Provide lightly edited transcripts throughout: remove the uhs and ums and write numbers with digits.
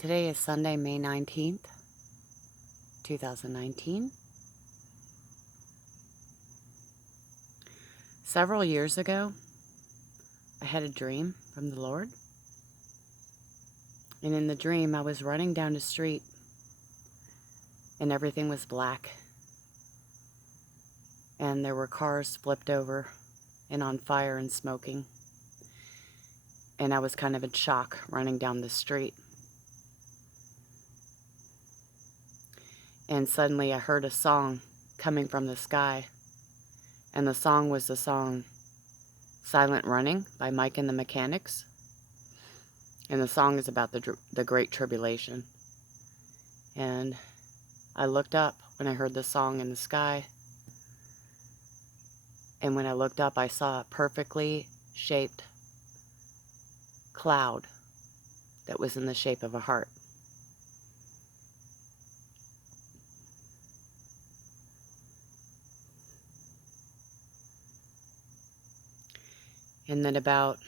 Today is Sunday, May 19th, 2019. Several years ago, I had a dream from the Lord. And in the dream, I was running down the street and everything was black. And there were cars flipped over and on fire and smoking. And I was kind of in shock running down the street. And suddenly I heard a song coming from the sky. And the song was the song Silent Running by Mike and the Mechanics. And the song is about the Great Tribulation. And I looked up when I heard the song in the sky. And when I looked up, I saw a perfectly shaped cloud that was in the shape of a heart. And then about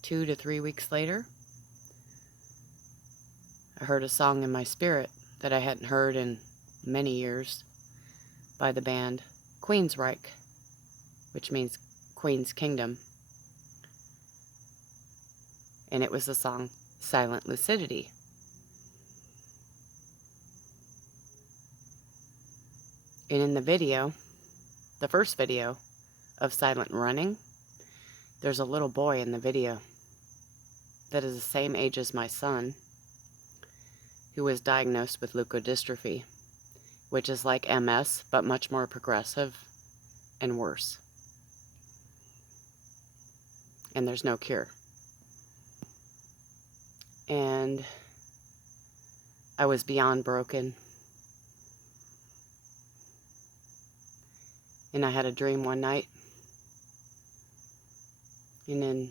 2 to 3 weeks later, I heard a song in my spirit that I hadn't heard in many years by the band Queensryche, which means Queen's Kingdom. And it was the song Silent Lucidity. And in the video, the first video of Silent Running, there's a little boy in the video that is the same age as my son, who was diagnosed with leukodystrophy, which is like MS, but much more progressive and worse. And there's no cure. And I was beyond broken. And I had a dream one night. And in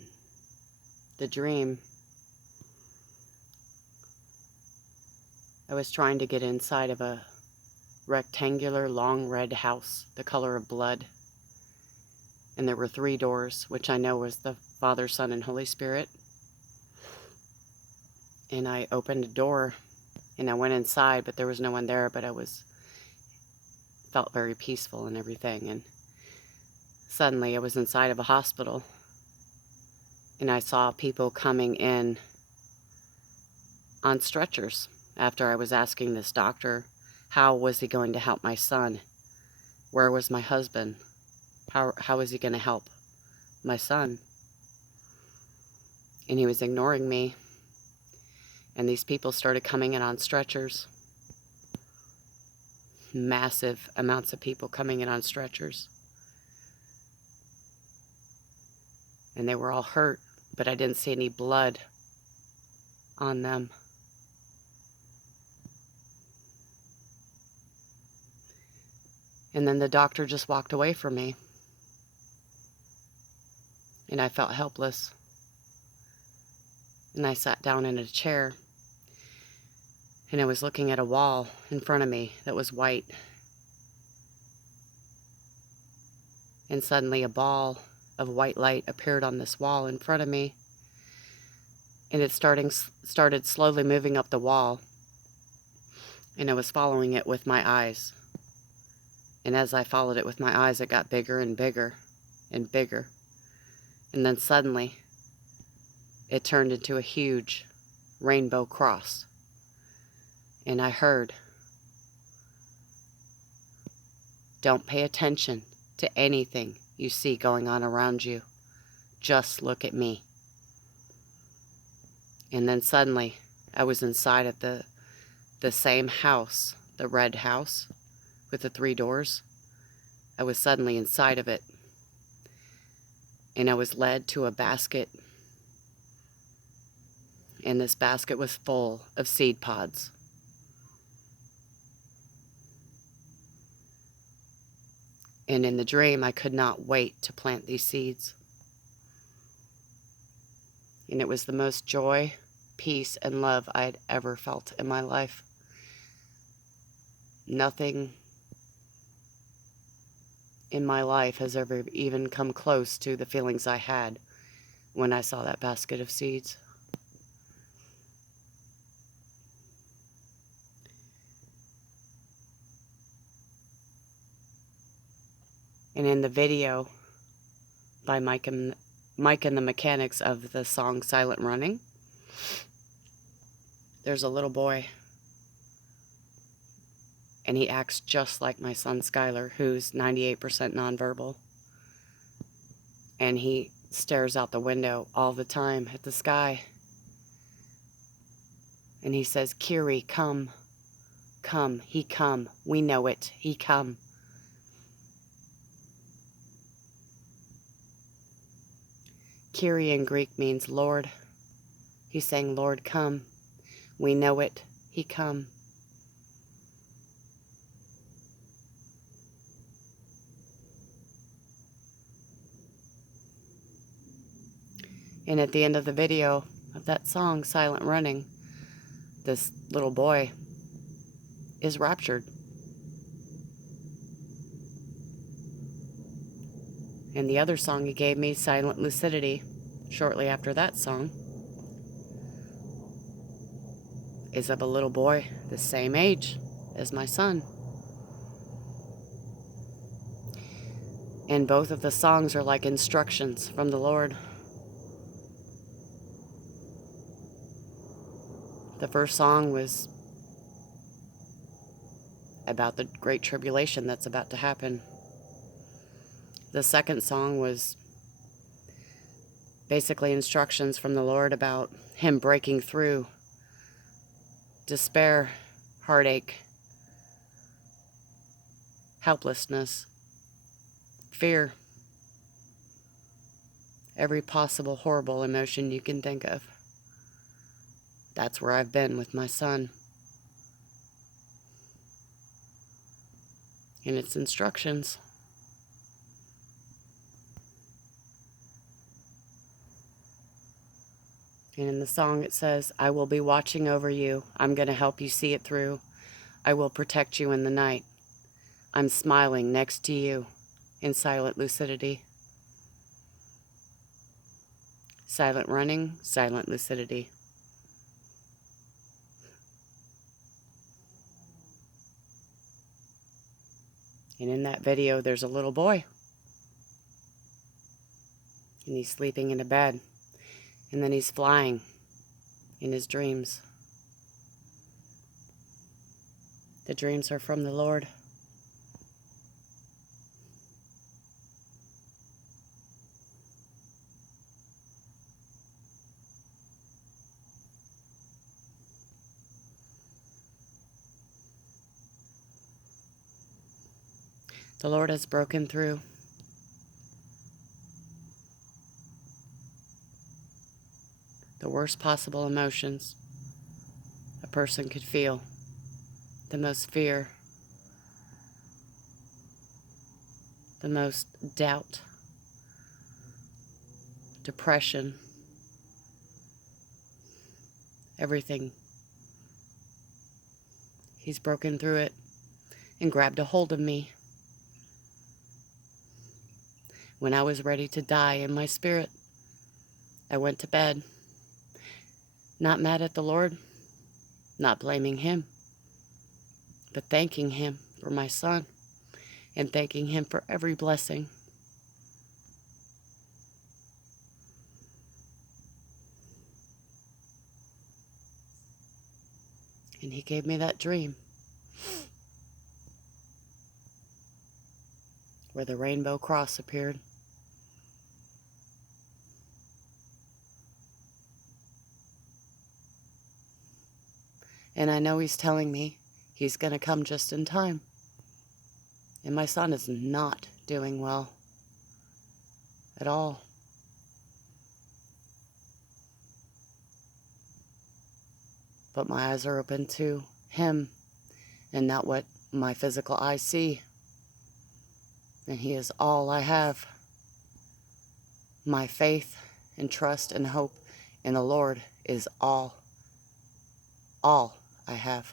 the dream, I was trying to get inside of a rectangular, long red house, the color of blood. And there were 3 doors, which I know was the Father, Son, and Holy Spirit. And I opened a door, and I went inside, but there was no one there, but felt very peaceful and everything. And suddenly I was inside of a hospital, and I saw people coming in on stretchers after I was asking this doctor, how was he going to help my son? Where was my husband? How was he going to help my son? And he was ignoring me. And these people started coming in on stretchers. Massive amounts of people coming in on stretchers. And they were all hurt, but I didn't see any blood on them. And then the doctor just walked away from me. And I felt helpless. And I sat down in a chair. And I was looking at a wall in front of me that was white. And suddenly a ball of white light appeared on this wall in front of me. And it started slowly moving up the wall. And I was following it with my eyes. And as I followed it with my eyes, it got bigger and bigger and bigger. And then suddenly, it turned into a huge rainbow cross. And I heard, "Don't pay attention to anything you see going on around you. Just look at me." And then suddenly, I was inside of the same house, the red house with the 3 doors. I was suddenly inside of it. And I was led to a basket. And this basket was full of seed pods. And in the dream, I could not wait to plant these seeds. And it was the most joy, peace, and love I had ever felt in my life. Nothing in my life has ever even come close to the feelings I had when I saw that basket of seeds. And in the video by Mike and the Mechanics of the song Silent Running, there's a little boy, and he acts just like my son Skylar, who's 98% nonverbal. And he stares out the window all the time at the sky. And he says, "Kiri, come. Come. He come. We know it. He come." Kiri in Greek means Lord. He's saying, "Lord, come. We know it. He come." And at the end of the video of that song, Silent Running, this little boy is raptured. And the other song he gave me, Silent Lucidity, shortly after that song, is of a little boy the same age as my son. And both of the songs are like instructions from the Lord. The first song was about the great tribulation that's about to happen. The second song was basically instructions from the Lord about Him breaking through despair, heartache, helplessness, fear, every possible horrible emotion you can think of. That's where I've been with my son. And it's instructions. And in the song it says, "I will be watching over you. I'm going to help you see it through. I will protect you in the night. I'm smiling next to you in silent lucidity." Silent running, silent lucidity. And in that video, there's a little boy. And he's sleeping in a bed. And then he's flying in his dreams. The dreams are from the Lord. The Lord has broken through. The worst possible emotions a person could feel. The most fear. The most doubt. Depression. Everything. He's broken through it and grabbed a hold of me. When I was ready to die in my spirit, I went to bed, not mad at the Lord, not blaming Him, but thanking Him for my son and thanking Him for every blessing. And He gave me that dream where the rainbow cross appeared. And I know He's telling me He's going to come just in time. And my son is not doing well at all. But my eyes are open to Him and not what my physical eyes see. And He is all I have. My faith and trust and hope in the Lord is all I have.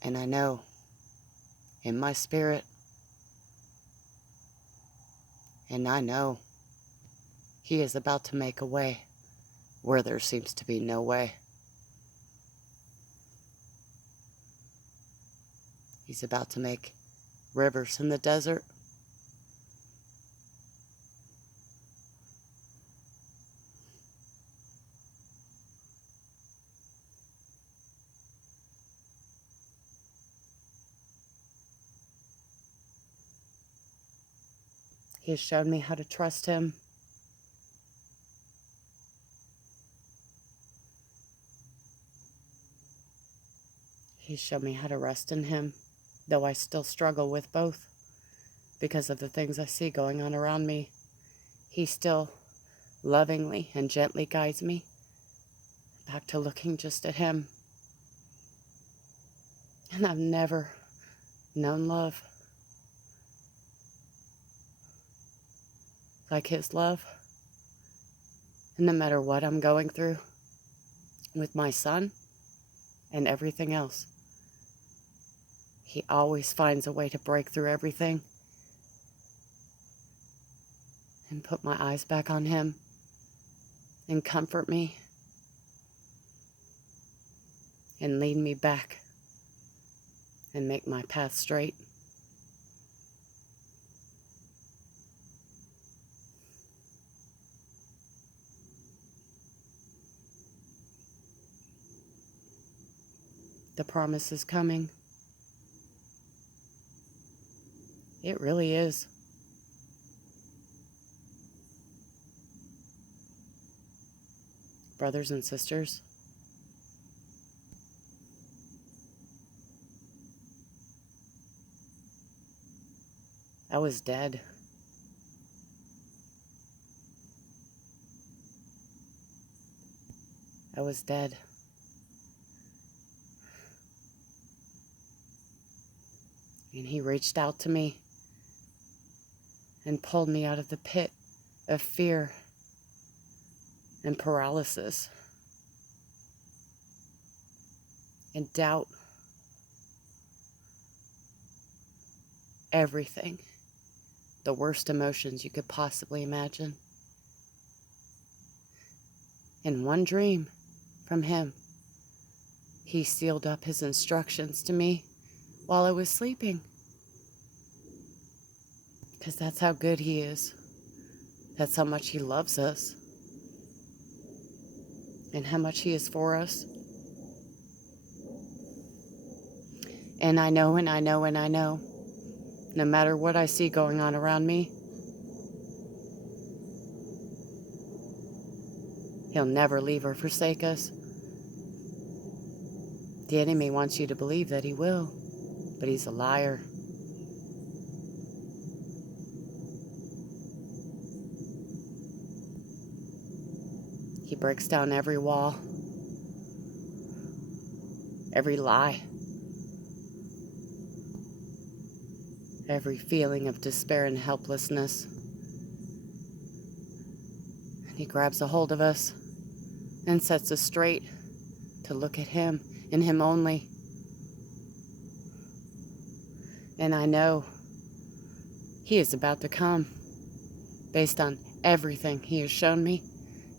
And I know in my spirit, and I know He is about to make a way where there seems to be no way. He's about to make rivers in the desert. He has shown me how to trust him. He's shown me how to rest in him, though I still struggle with both because of the things I see going on around me. He still lovingly and gently guides me back to looking just at him. And I've never known love like his love. And no matter what I'm going through with my son and everything else, he always finds a way to break through everything and put my eyes back on him and comfort me and lead me back and make my path straight. The promise is coming. It really is. Brothers and sisters, I was dead. I was dead. And he reached out to me and pulled me out of the pit of fear and paralysis and doubt. Everything. The worst emotions you could possibly imagine. In one dream from him, he sealed up his instructions to me while I was sleeping. Because that's how good he is. That's how much he loves us. And how much he is for us. And I know, and I know, and I know, no matter what I see going on around me, he'll never leave or forsake us. The enemy wants you to believe that he will, but he's a liar. He breaks down every wall, every lie, every feeling of despair and helplessness. And he grabs a hold of us and sets us straight to look at him and him only. And I know he is about to come based on everything he has shown me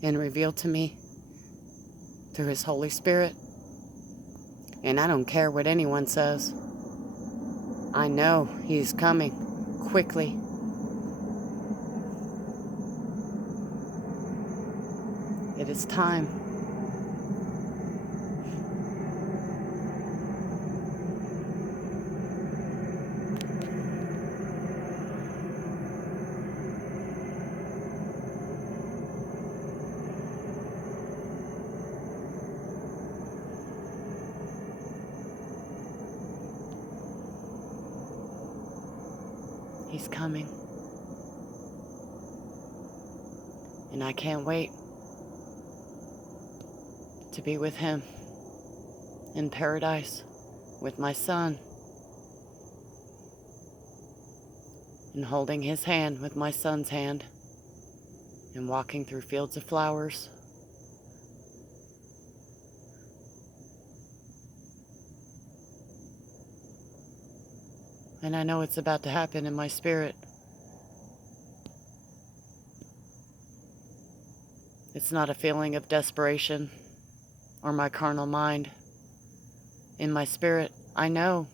and revealed to me through his Holy Spirit. And I don't care what anyone says. I know he's coming quickly. It is time. He's coming. And I can't wait to be with him in paradise with my son and holding his hand with my son's hand and walking through fields of flowers. And I know it's about to happen in my spirit. It's not a feeling of desperation or my carnal mind. In my spirit, I know.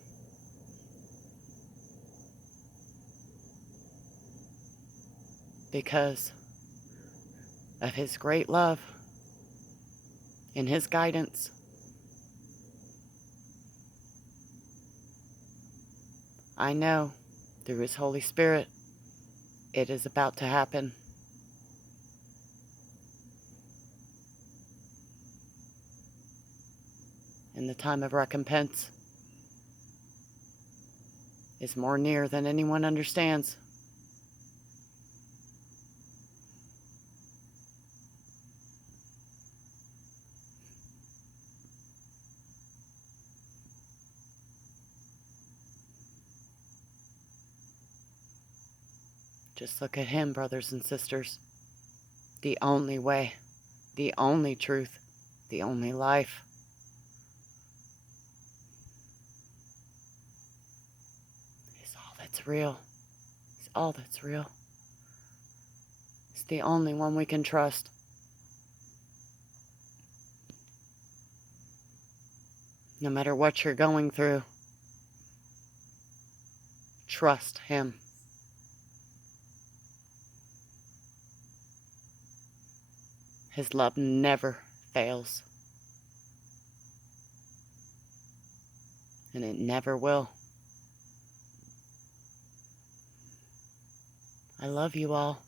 Because of His great love and His guidance, I know through His Holy Spirit it is about to happen. And the time of recompense is more near than anyone understands. Just look at Him, brothers and sisters. The only way, the only truth, the only life. Is all that's real. Is all that's real. It's the only one we can trust. No matter what you're going through, trust Him. His love never fails. And it never will. I love you all.